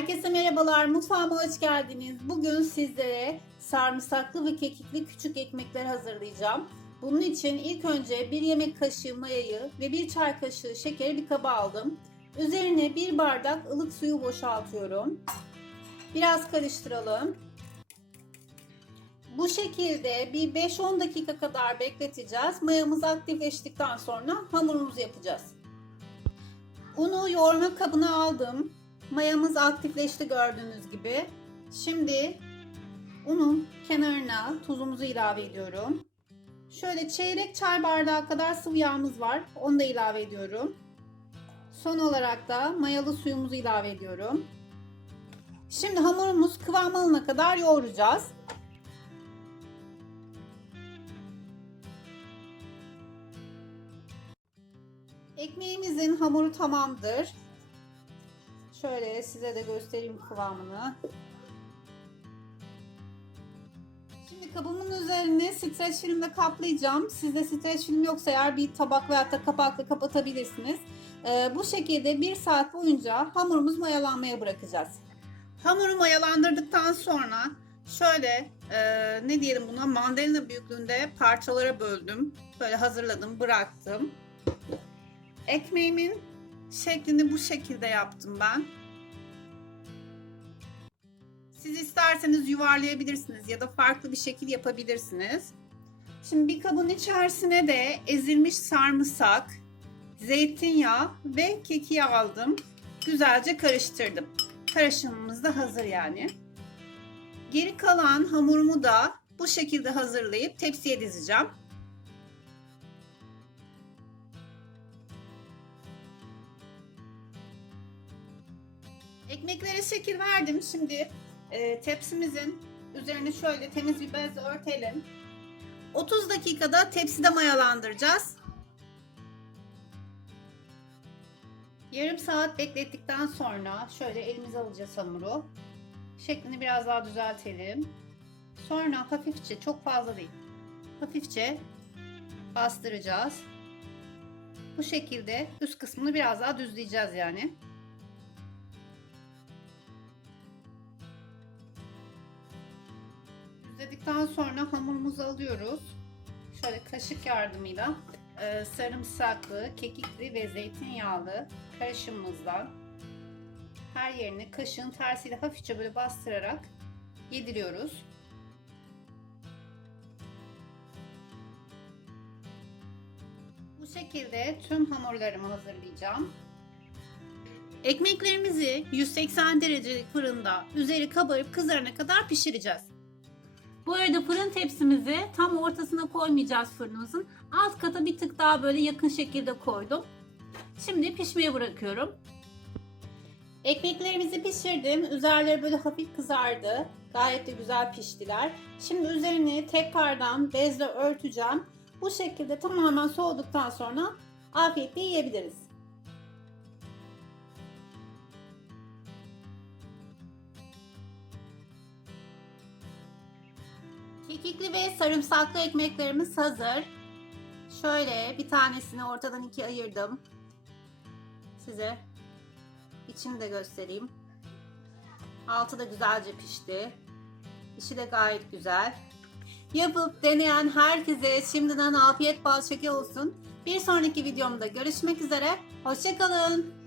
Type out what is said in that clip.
Herkese merhabalar, mutfağıma hoş geldiniz. Bugün sizlere sarımsaklı ve kekikli küçük ekmekler hazırlayacağım. Bunun için ilk önce bir yemek kaşığı mayayı ve bir çay kaşığı şekeri bir kaba aldım. Üzerine bir bardak ılık suyu boşaltıyorum. Biraz karıştıralım. Bu şekilde bir 5-10 dakika kadar bekleteceğiz. Mayamız aktifleştikten sonra hamurumuzu yapacağız. Unu yoğurma kabına aldım. Mayamız aktifleşti gördüğünüz gibi. Şimdi unun kenarına tuzumuzu ilave ediyorum. Şöyle çeyrek çay bardağı kadar sıvı yağımız var. Onu da ilave ediyorum. Son olarak da mayalı suyumuzu ilave ediyorum. Şimdi hamurumuz kıvam alana kadar yoğuracağız. Ekmeğimizin hamuru tamamdır. Şöyle size de göstereyim kıvamını. Şimdi kabımın üzerine streç filmle kaplayacağım. Sizde streç film yoksa eğer bir tabak veya da kapakla kapatabilirsiniz. Ee, bu şekilde bir saat boyunca hamurumuz mayalanmaya bırakacağız. Hamuru mayalandırdıktan sonra şöyle e, ne diyelim buna mandalina büyüklüğünde parçalara böldüm. Böyle hazırladım, bıraktım. Ekmeğimin şeklini bu şekilde yaptım ben. Siz isterseniz yuvarlayabilirsiniz ya da farklı bir şekil yapabilirsiniz. Şimdi bir kabın içerisine de ezilmiş sarımsak, zeytinyağı ve keki aldım. Güzelce karıştırdım. Karışımımız da hazır yani. Geri kalan hamurumu da bu şekilde hazırlayıp tepsiye dizeceğim. Ekmeklere şekil verdim. Şimdi e, tepsimizin üzerine şöyle temiz bir bezle örtelim. 30 dakikada tepside mayalandıracağız. Yarım saat beklettikten sonra şöyle elimize alacağız hamuru. Şeklini biraz daha düzeltelim. Sonra hafifçe, çok fazla değil, hafifçe bastıracağız. Bu şekilde üst kısmını biraz daha düzleyeceğiz yani. Düzledikten sonra hamurumuzu alıyoruz. Şöyle kaşık yardımıyla e, sarımsaklı, kekikli ve zeytinyağlı karışımımızdan her yerini kaşığın tersiyle hafifçe böyle bastırarak yediriyoruz. Bu şekilde tüm hamurlarımı hazırlayacağım. Ekmeklerimizi 180 derecelik fırında üzeri kabarıp kızarana kadar pişireceğiz. Bu arada fırın tepsimizi tam ortasına koymayacağız fırınımızın. Alt kata bir tık daha böyle yakın şekilde koydum. Şimdi pişmeye bırakıyorum. Ekmeklerimizi pişirdim. Üzerleri böyle hafif kızardı. Gayet de güzel piştiler. Şimdi üzerini tekrardan bezle örteceğim. Bu şekilde tamamen soğuduktan sonra afiyetle yiyebiliriz. Kekikli ve sarımsaklı ekmeklerimiz hazır. Şöyle bir tanesini ortadan ikiye ayırdım. Size içini de göstereyim. Altı da güzelce pişti. İçi de gayet güzel. Yapıp deneyen herkese şimdiden afiyet bal şeker olsun. Bir sonraki videomda görüşmek üzere. Hoşçakalın.